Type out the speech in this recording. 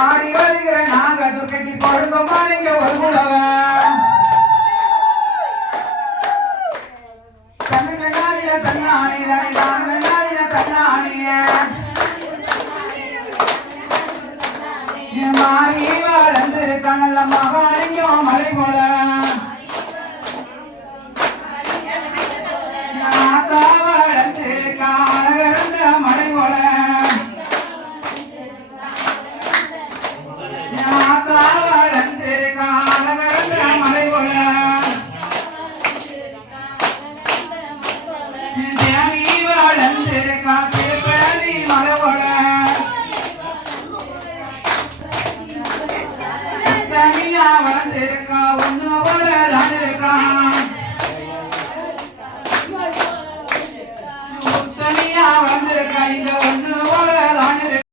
ஆடி வருகிற நாங்க துர்க்கைக்கு பொழுங்கம்மா நீங்க ஒரு புலவ தமிழ்நாடிய தன்னானி தமிழ்நாடிய தன்னானிய மாறி வளர்ந்திருக்க நல்ல மகாலிங்கம் மலை போல வளர்ந்திருக்க அழகிருந்த மலை போல வளர்ந்திருக்க அழகிருந்த மலை போல தேனி வளர்ந்திருக்க திருப்பதி மலை போல தனியா வளர்ந்திருக்க